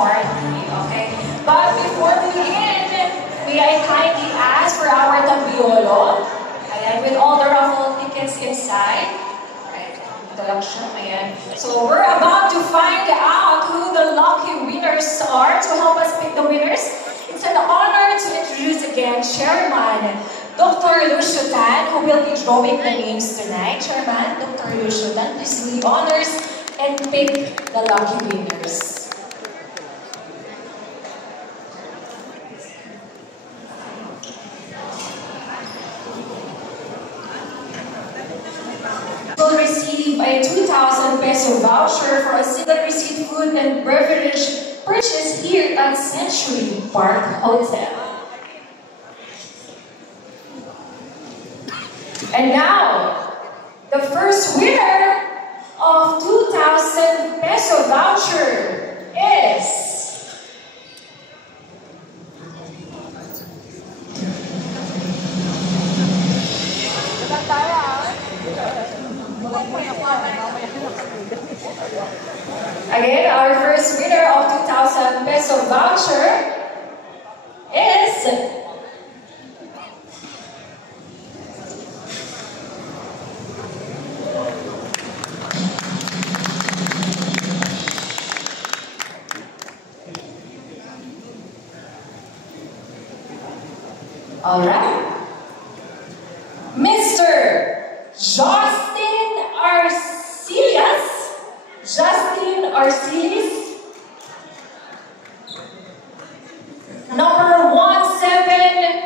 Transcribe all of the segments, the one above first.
party, okay? But before we begin, may I kindly ask for our tambiolo, ayan, with all the raffle tickets inside. Alright, ito lang siya, ayan. So we're about to find out who the lucky winners are. To help us pick the winners, it's an honor to introduce again Chairman Dr. Lucio Tan, who will be drawing the names tonight. Chairman Dr. Lucio Tan, please do the honors and pick the lucky winners. Will receive a 2,000 peso voucher for a single receipt food and beverage purchase here at Century Park Hotel. And now, the first winner of 2,000 peso voucher is again, our first winner of 2,000 peso voucher is all right, Mr. Justin Arcelius. Justin Arcelius, number 1715.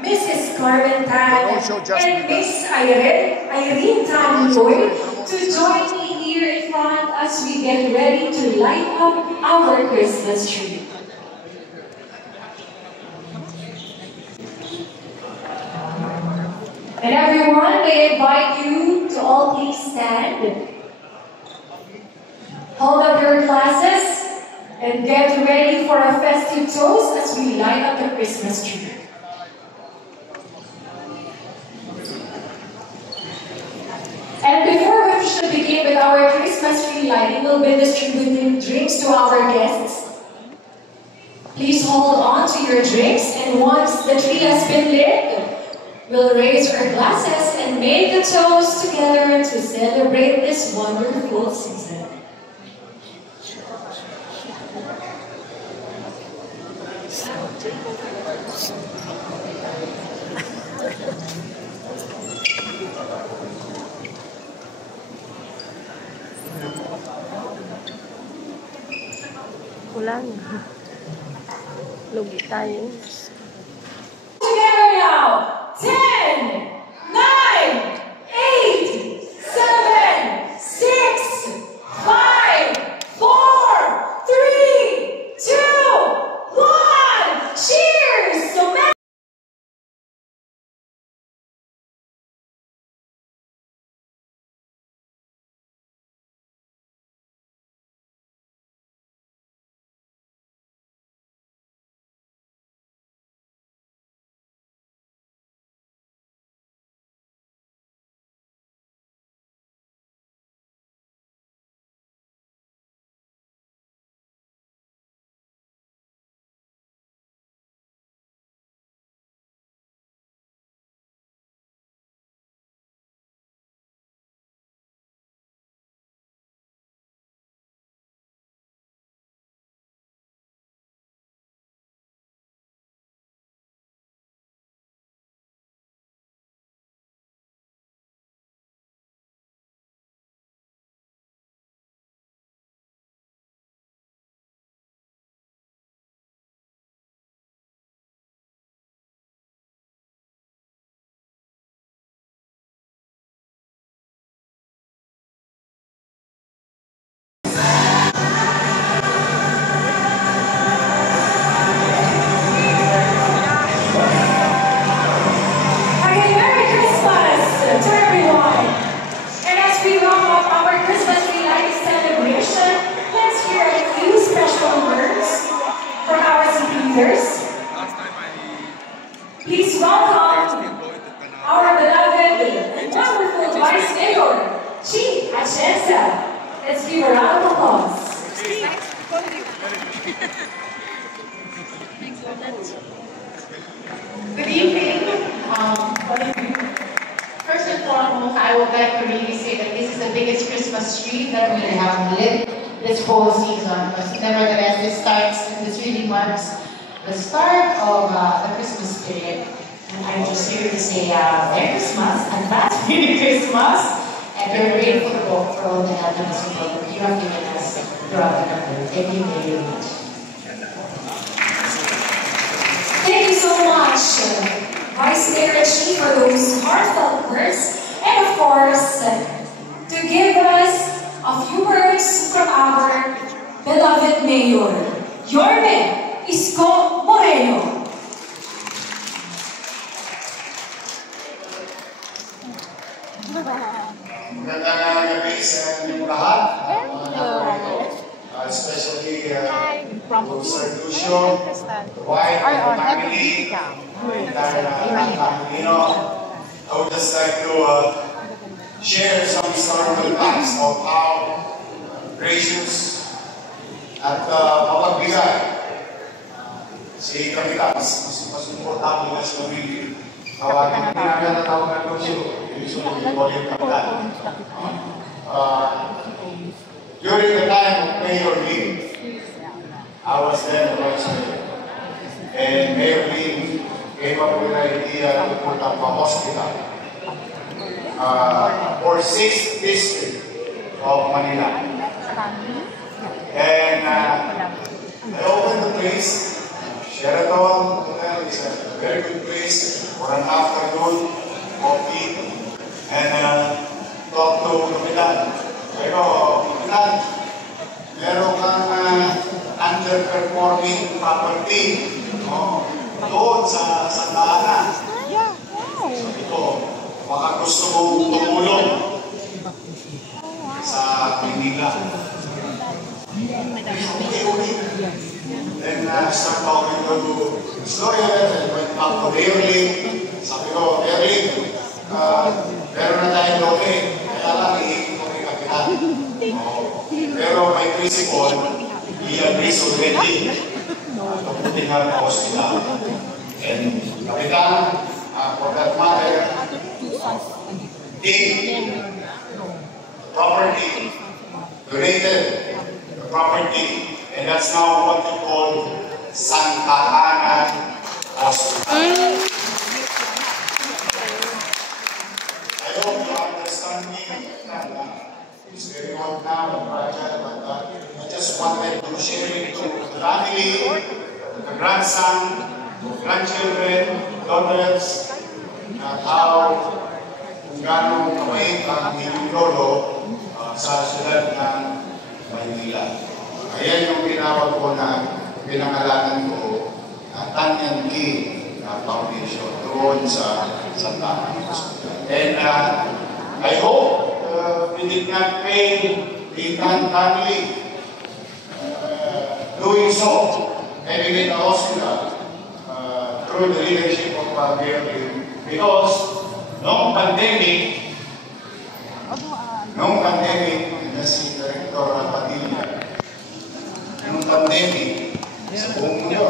Mrs. Carmen Tan, and Miss Irene Tan Lloyd to join me here in front as we get ready to light up our Christmas tree. And everyone, they invite you to all please stand. Hold up your glasses and get ready for a festive toast as we light up the Christmas tree. And before we should begin with our Christmas tree lighting, we'll be distributing drinks to our guests. Please hold on to your drinks, and once the tree has been lit, we'll raise our glasses and make a toast together to celebrate this wonderful season. Kulang. Lugi tayo. Together now. 10, 9, 8, 7, 6, 5, 4, 3, 2, 1. Cheers! So please welcome our beloved and wonderful Vice Mayor, Chi Atienza. Let's give her a round of applause. Good evening. First and foremost, I would like to really say that this is the biggest Christmas tree that we have lit this whole season. But nevertheless, this starts and this really marks the start of the Christmas period. And I'm just here to say Merry Christmas, advance Merry Christmas, and we're grateful for all the help and support that you have given us throughout the country. Thank you very much. Thank you so much, Vice Mayor Chi, for those heartfelt words, and of course, to give us a few words from our beloved Mayor, Yorme Isko Moreno. Magandang gabi sa inyong lahat, especially Sir Lucio, the wife and the family, and Filipino. I would just like to share some historical facts of how gracious at mapagbigay si Kapitan. Mas importante nga sa pamilya. Tawagin hindi namin natawag ng Lucio. During the time of Mayor Lee, I was then the Vice Mayor. And Mayor Lee came up with an idea to put up a hospital for 6th district of Manila. And I opened the place. Sheraton Hotel is a very good place. for an afternoon coffee and talk to Kapitan. Pero, Kapitan, meron kang underperforming property, no? Doon sa Santa Ana. Sabi ko, baka gusto mong tumulong sa Manila. Okay. Then start talking to his lawyer and went back to Erling. Sabi ko, Erling, meron na tayong loke, kaya lang iikot ko kay Kapitan. Pero may principle, he agrees already to putting her in the hospital. And Kapitan, for that matter, property, donated the property, and that's now what you call Santa Ana Hospital. I hope you understand me. It's very old now, but I just wanted to share it to the family, the grandson, the grandchildren, daughters, how kung gano'ng kamay ang inyong lolo sa siyudad ng Maynila. Ayan yung pinawag ko na pinangalanan ko na Tanyan King Foundation doon sa Santa Ana Hospital. And I hope we did not pay the family doing so, having in the hospital through the leadership of Mayor, because noong pandemic, na si Director Padilla, noong pandemic, sa buong mundo,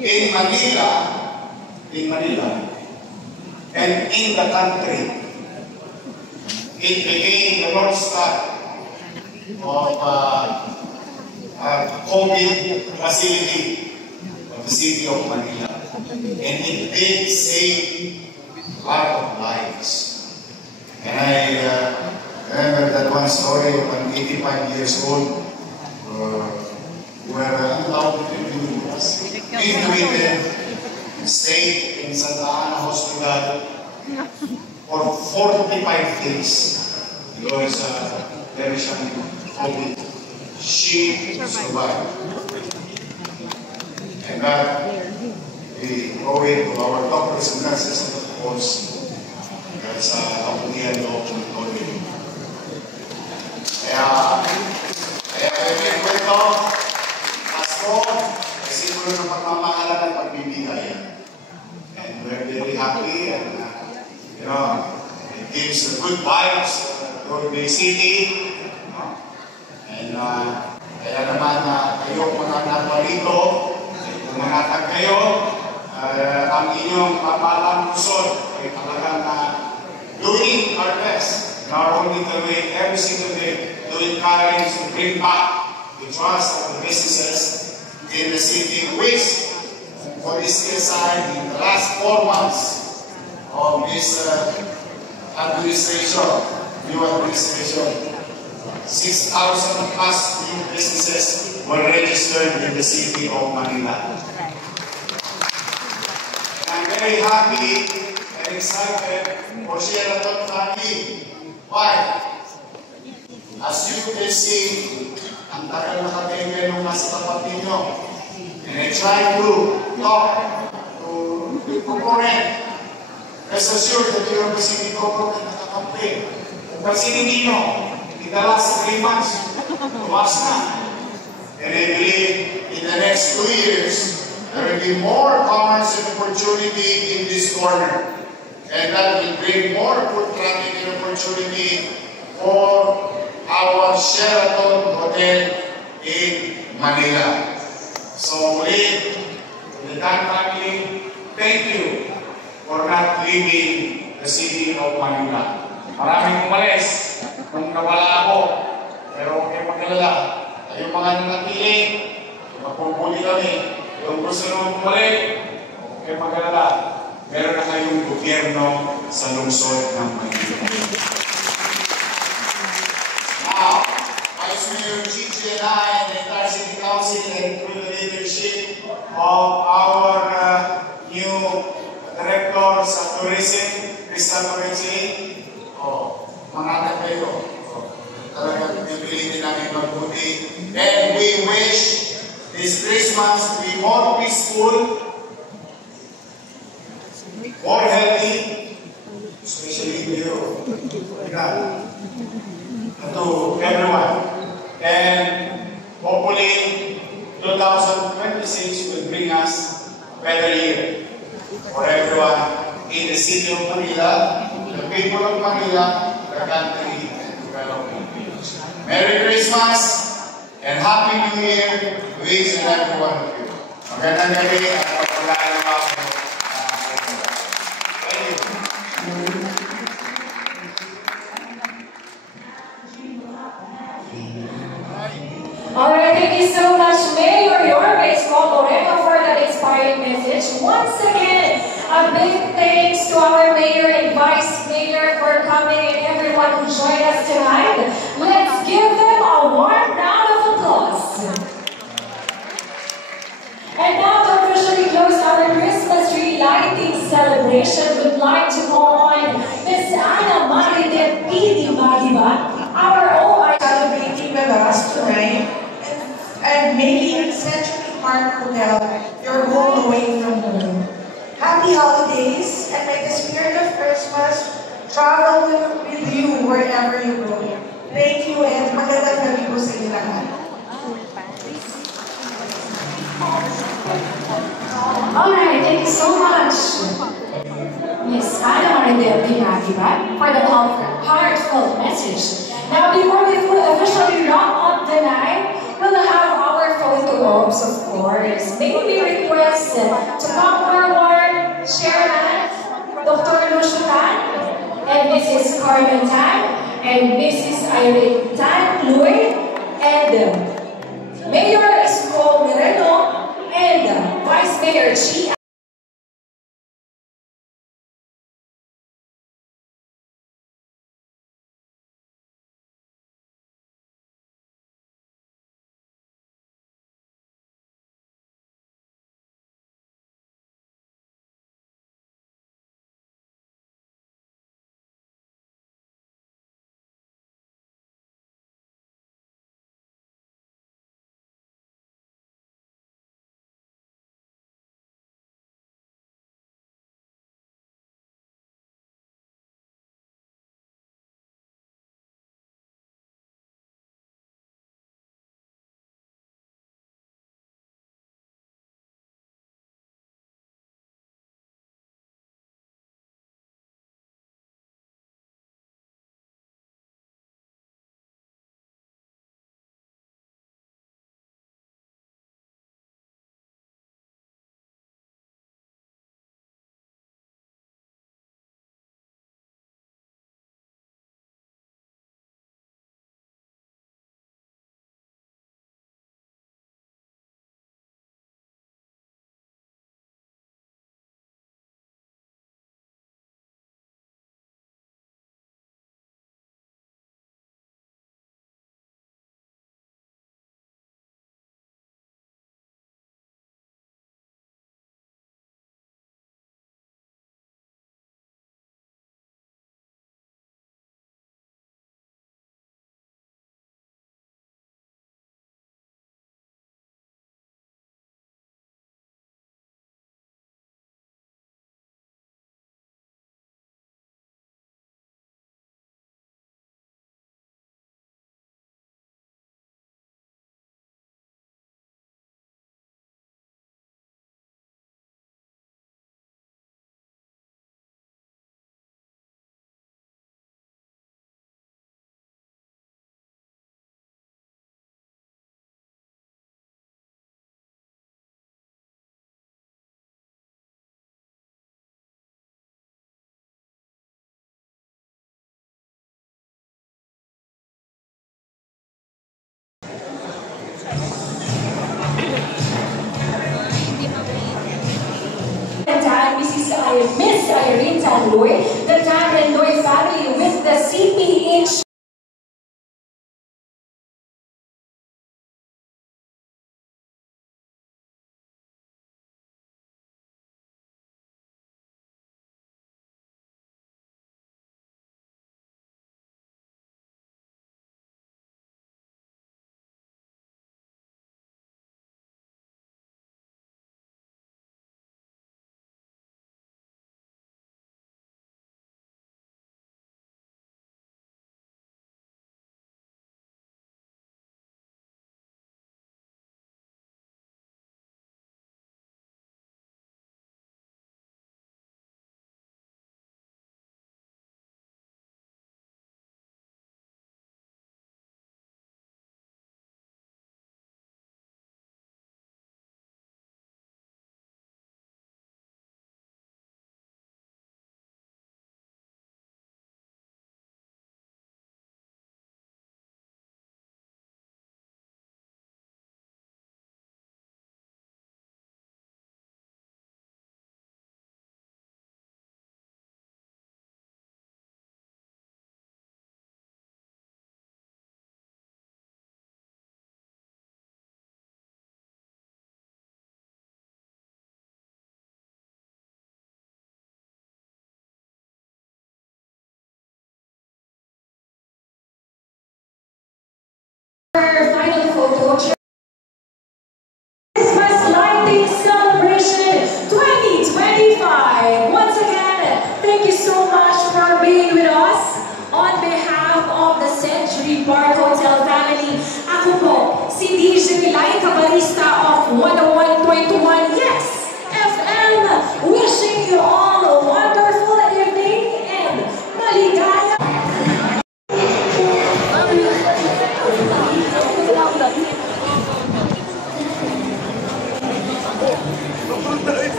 in Manila, and in the country, it became the North Star of COVID facility of the city of Manila. And it did save a lot of lives. And I remember that one story of an 85 years old where intubated and stayed in Santa Ana Hospital for 45 days because there is some COVID. She survived. And that we owe it to our doctors and nurses, and of course, that's kaputihan of COVID. Kaya may kwento, Pasko, ay siguro ng pagmamahala ng pagbibigay. And we're very happy, and it gives the good vibes to the city. And kaya naman kayo mga naparito, pumanatag kayo, ang inyong papalang pusod ay talagang doing our best, not only today, every single day, to encourage to bring back the trust of the businesses in the city, which for this side, in the last 4 months of this new administration, 6,000 plus new businesses were registered in the city of Manila. I'm very happy and excited for Sheraton family. Why? As you can see, ang tagal na katenge nung nasa tapat ninyo. And I try to talk to the proponent. Rest assured that you are the city government nakakampi. Pansinin ninyo, in the last 3 months, tumas na. And I believe in the next 2 years, there will be more commerce and opportunity in this corner. And that will bring more food traffic and opportunity for our Sheraton Hotel in Manila. So with the Dan family, thank you for not leaving the city of Manila. Maraming umalis nung nawala ako. Pero huwag kayong mag-alala. Kayong mga nanatili, magpupuli kami. Kung gusto nyo bumalik, huwag kayong mag-alala. Meron na kayong gobyerno sa lungsod ng Manila. Now, Vice Mayor Gigi and I and the entire City Council and through the leadership of our we wish this Christmas to be more peaceful, more healthy, especially to you, to everyone. And hopefully, 2026 will bring us a better year for everyone in the city of Manila, the people of Manila, the country, and the development. Merry Christmas and Happy New Year to each and every one of you. Magandang gabi at pagpalaan ng ako. Thank you. Alright, thank you so much, Mayor Yorme Moreno, for that inspiring message. Once again, a big thanks to our Mayor and Vice Mayor for coming and everyone who joined us tonight. Let's give them a warm round of applause. And now to officially close our Christmas tree lighting celebration, we'd like to call on Miss Ana Maride Pidi Magiba, our own celebrating with us tonight and making Century Park Hotel your home away from home. Happy holidays, and may the spirit of Christmas travel with you wherever you go. Thank you, and magandang gabi po sa inyo lahat. Alright, thank you so much, Miss Ana Maride Pidi Magiba, for the heartfelt message. Now, before we officially wrap up the night, we'll have our photo ops, of course. May we request to come forward, Chairman Dr. Lucio Tan, and Mrs. Carmen Tan, and Mrs. Irene Tan Luy, and Mayor Isko Moreno, and Vice Mayor Chi. Miss Irene Tan Luy, the Tan and Luy family with the CPH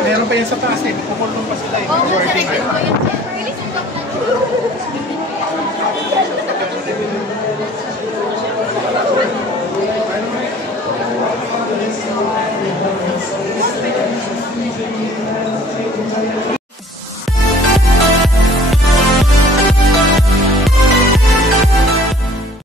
Meron pa yan sa taas eh. Kukulong pa sila eh. Oo, sa record ko yun.